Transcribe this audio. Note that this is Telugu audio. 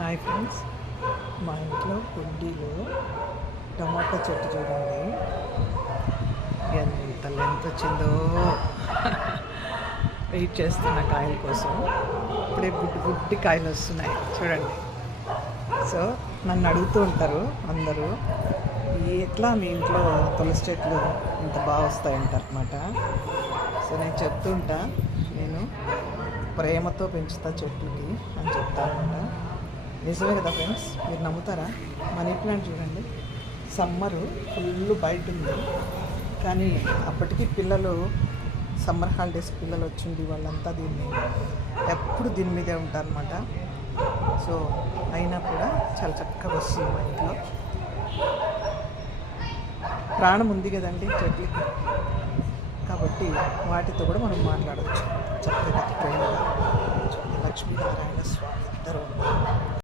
హాయ్ ఫ్రెండ్స్, మా ఇంట్లో కుండీలో టమాటా చెట్టు చూడండి ఎంత లెంత్ వచ్చిందో. వెయిట్ చేస్తున్న కాయల కోసం. ఇప్పుడే గుడ్డి కాయలు వస్తున్నాయి చూడండి. సో నన్ను అడుగుతూ ఉంటారు అందరూ, ఎట్లా మీ ఇంట్లో తులసి చెట్లు ఇంత బాగా వస్తాయంటారు అనమాట. సో నేను చెప్తూ ఉంటా, నేను ప్రేమతో పెంచుతా చెట్లకి అని చెప్తా అనమాట. నిజమే కదా ఫ్రెండ్స్, మీరు నమ్ముతారా? మనీ ప్లాంట్ చూడండి, సమ్మరు ఫుల్ బయట ఉంది, కానీ అప్పటికి పిల్లలు సమ్మర్ హాలిడేస్ పిల్లలు వచ్చింది, వాళ్ళంతా ఎప్పుడు దీని మీదే ఉంటారనమాట. సో అయినా కూడా చాలా చక్కగా వస్తుంది మా ఇంట్లో. ప్రాణం ఉంది కదండి చెట్లకి, కాబట్టి వాటితో కూడా మనం మాట్లాడవచ్చు చక్కగా ప్రేమగా. లక్ష్మీనారాయణ స్వామి ఇద్దరు